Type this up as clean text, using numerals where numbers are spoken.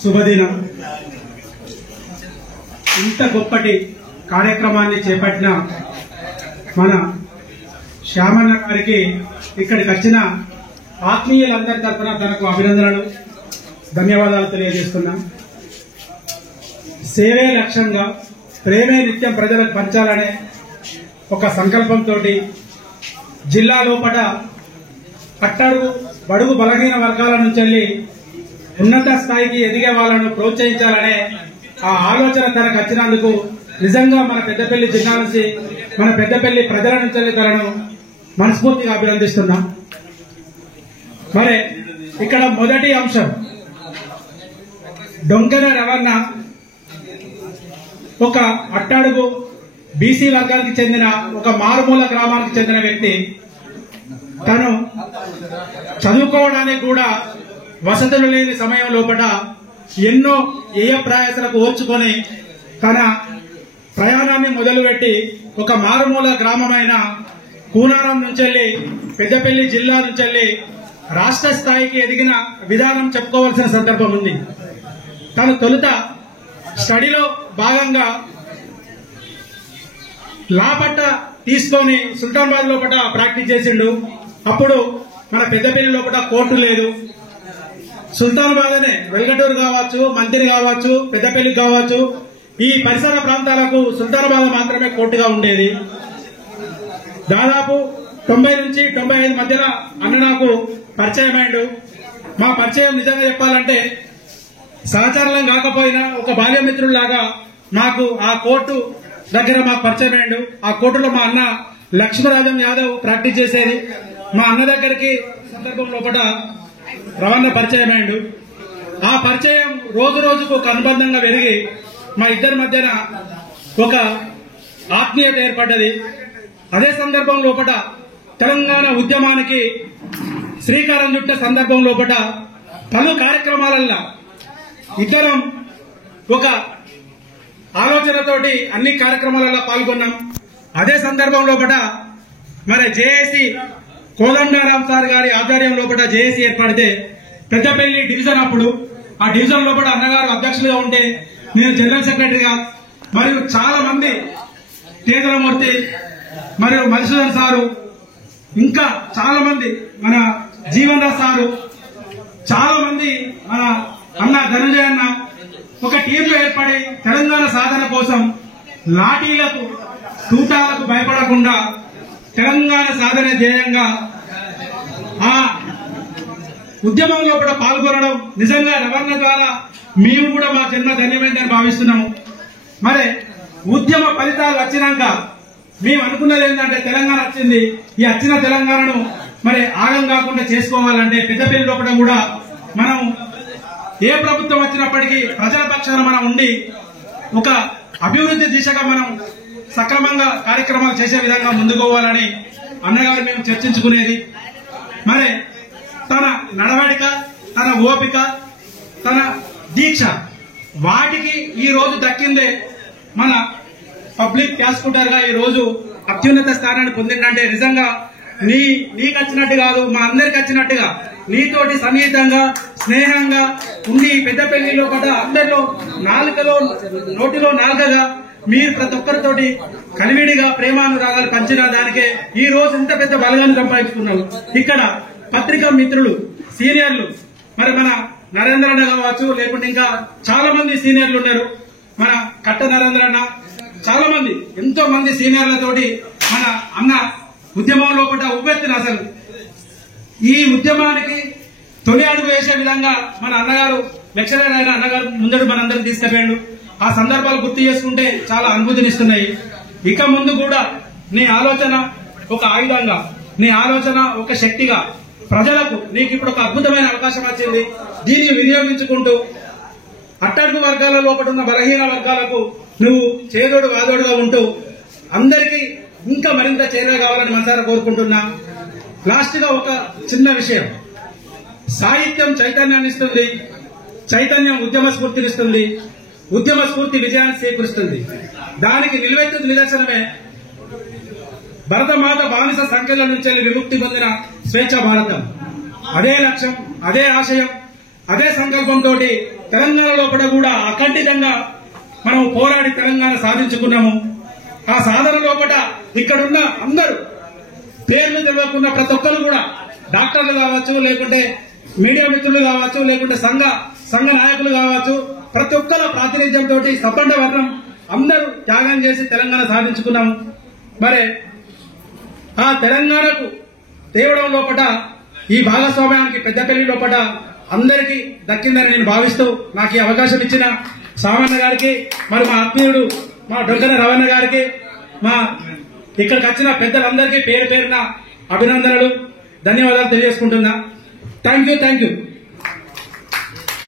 శుభదినం. ఇంత గొప్పటి కార్యక్రమాన్ని చేపట్టిన మన శ్యామన్న గారికి ఇక్కడికి వచ్చిన ఆత్మీయులందరి తరఫున తనకు అభినందనలు, ధన్యవాదాలు తెలియజేస్తున్నాం. సేవే లక్ష్యంగా ప్రేమే నిత్యం ప్రజలకు పంచాలనే ఒక సంకల్పంతో జిల్లా లోపల అట్టడుగు బడుగు బలహీన వర్గాల నుంచి ఉన్నత స్థాయికి ఎదిగే వాళ్ళను ప్రోత్సహించాలనే ఆ ఆలోచన తనకు వచ్చినందుకు నిజంగా మన పెద్దపల్లి జిల్లా నుంచి, మన పెద్దపల్లి ప్రజల నుంచి తనను మనస్ఫూర్తిగా అభినందిస్తున్నాం. మరి ఇక్కడ మొదటి అంశం, డొంకెన రవణ ఒక అట్టడుగు బీసీ వర్గానికి చెందిన ఒక మారుమూల గ్రామానికి చెందిన వ్యక్తి. తను చదువుకోవడానికి కూడా వసతులు లేని సమయం లోపల ఎన్నో ప్రయాసాలకు ఓర్చుకొని తన ప్రయాణాన్ని మొదలుపెట్టి ఒక మారుమూల గ్రామమైన కూనారం నుంచి పెద్దపల్లి జిల్లా నుంచి రాష్ట్ర స్థాయికి ఎదిగిన విధానం చెప్పుకోవాల్సిన సందర్భం ఉంది. తను తొలుత స్టడీలో భాగంగా లా పట్ట తీసుకొని సుల్తానాబాద్ లోపల ప్రాక్టీస్ చేసిండు. అప్పుడు మన పెద్దపల్లి లోపల కోర్టు లేదు. సుల్తానాబాద్ అనే వెల్గటూరు కావచ్చు, మంత్రి కావచ్చు, పెద్దపల్లి కావచ్చు, ఈ పరిసర ప్రాంతాలకు సుల్తానాబాద్ మాత్రమే కోర్టుగా ఉండేది. దాదాపు 90 నుంచి 95 మధ్యన అన్న నాకు పరిచయం అయ్యాడు. మా పరిచయం నిజంగా చెప్పాలంటే సహచరులం కాకపోయినా ఒక బాల్యమిత్రుల్లాగా మాకు ఆ కోర్టు దగ్గర మాకు పరిచయం అయ్యాడు. ఆ కోర్టులో మా అన్న లక్ష్మీరాజం యాదవ్ ప్రాక్టీస్ చేసేది. మా అన్న దగ్గరికి సందర్భం లోపల రవణ పరిచయం అయ్యాడు. ఆ పరిచయం రోజు రోజుకు ఒక అనుబంధంగా పెరిగి మా ఇద్దరి మధ్యన ఒక ఆత్మీయత ఏర్పడ్డది. అదే సందర్భం లోపల తెలంగాణ ఉద్యమానికి శ్రీకారం చుట్టే సందర్భం లోపల పలు కార్యక్రమాలల్లో ఇద్దరం ఒక ఆలోచనతోటి అన్ని కార్యక్రమాలలో పాల్గొన్నాం. అదే సందర్భం లోపల మరి జేఏసీ కోదండరాం సార్ గారి ఆధ్వర్యం లోపల జేఏసీ ఏర్పడితే పెద్దపల్లి డివిజన్, అప్పుడు ఆ డివిజన్ లోపల అన్నగారు అధ్యక్షులుగా ఉంటే నేను జనరల్ సెక్రటరీగా, మరియు చాలా మంది తేజరమూర్తి మరియు మధుసూదన్ సారు, ఇంకా చాలా మంది మన జీవన్ రాజ్ సారు, చాలా మంది మన అన్న ధనంజయ అన్న ఒక టీంలో ఏర్పడి తెలంగాణ సాధన కోసం లాఠీలకు తూటాలకు భయపడకుండా తెలంగాణ సాధన ధ్యేయంగా ఆ ఉద్యమంలో కూడా పాల్గొనడం నిజంగా రవణ ద్వారా మేము కూడా మా జన్మ ధన్యమైందని భావిస్తున్నాము. మరి ఉద్యమ ఫలితాలు వచ్చినాక మేము అనుకున్నది ఏంటంటే తెలంగాణ వచ్చింది, ఈ వచ్చిన తెలంగాణను మరి ఆగం కాకుండా చేసుకోవాలంటే పెద్దపల్లి లోపల కూడా మనం ఏ ప్రభుత్వం వచ్చినప్పటికీ ప్రజల పక్షాన మనం ఉండి ఒక అభివృద్ధి దిశగా మనం సక్రమంగా కార్యక్రమాలు చేసే విధంగా ముందుకోవాలని అన్నగారు మేము చర్చించుకునేది. మరి తన నడవడిక, తన ఓపిక, తన దీక్ష, వాటికి ఈ రోజు దక్కిందే మన పబ్లిక్ ప్రాసిక్యూటర్ గా ఈ రోజు అత్యున్నత స్థానాన్ని పొందిందంటే నిజంగా నీకు వచ్చినట్టు కాదు, మా అందరికి వచ్చినట్టుగా నీతోటి సన్నిహితంగా స్నేహంగా ఉండి పెద్దపల్లిలో కూడా అందరిలో నోటిలో నాలుకగా మీరు ప్రతి ఒక్కరితోటి కలివిడిగా ప్రేమానురాగాలు పంచిన దానికే ఈ రోజు ఇంత పెద్ద బలగాన్ని సంపాదించుకున్నారు. ఇక్కడ పత్రికా మిత్రులు, సీనియర్లు, మరి మన నరేంద్ర అన్న కావచ్చు, లేకుంటే ఇంకా చాలా మంది సీనియర్లు ఉన్నారు. మన కట్ట నరేంద్ర అన్న, చాలా మంది, ఎంతో మంది సీనియర్లతోటి మన అన్న ఉద్యమం లోపల ఉవ్వెత్తిన అసలు ఈ ఉద్యమానికి తొలి అడుగు వేసే విధంగా మన అన్నగారు లెక్చరర్ అయిన అన్నగారు ముందడు మనందరికి తీసుకుపోయాడు. ఆ సందర్భాలు గుర్తు చేసుకుంటే చాలా అనుభూతినిస్తున్నాయి. ఇక ముందు కూడా నీ ఆలోచన ఒక ఆయుధంగా, నీ ఆలోచన ఒక శక్తిగా ప్రజలకు నీకు ఇప్పుడు ఒక అద్భుతమైన అవకాశం వచ్చింది. దీన్ని వినియోగించుకుంటూ అట్టడుగు వర్గాల లోపల ఉన్న బలహీన వర్గాలకు నువ్వు చేదోడు వాదోడుగా ఉంటూ అందరికీ ఇంకా మరింత చేరువ కావాలని మనసారా కోరుకుంటున్నా. లాస్ట్ గా ఒక చిన్న విషయం, సాహిత్యం చైతన్యాన్ని ఇస్తుంది, చైతన్యం ఉద్యమ స్ఫూర్తినిస్తుంది, ఉద్యమ స్ఫూర్తి విజయాన్ని చేకూరుస్తుంది. దానికి నిలువెత్తు నిదర్శనమే భరతమాత బానిస సంఖ్యల నుంచి విముక్తి పొందిన స్వేచ్ఛ భారతం. అదే లక్ష్యం, అదే ఆశయం, అదే సంకల్పంతో తెలంగాణలో కూడా అఖండితంగా మనం పోరాడి తెలంగాణ సాధించుకున్నాము. ఆ సాధన లోపల ఇక్కడున్న అందరూ పేర్లు తెలియకున్న ప్రతి ఒక్కరు కూడా డాక్టర్లు కావచ్చు, లేకుంటే మీడియా మిత్రులు కావచ్చు, లేకుంటే సంఘ నాయకులు కావచ్చు, ప్రతి ఒక్కరు ప్రాతినిధ్యంతో సబ్బండ వర్గం అందరూ త్యాగం చేసి తెలంగాణ సాధించుకున్నాము. మరి ఆ తెలంగాణకు తేవడం లోపల ఈ భాగస్వామ్యానికి పెద్దపల్లి లోపల అందరికీ దక్కిందని నేను భావిస్తూ నాకు ఈ అవకాశం ఇచ్చిన సామన్న గారికి, మరి మా ఆత్మీయుడు మా డొంకన రవణ గారికి, మా ఇక్కడికి వచ్చిన పెద్దలందరికీ పేరు పేరున అభినందనలు, ధన్యవాదాలు తెలియజేసుకుంటున్నా. Thank you.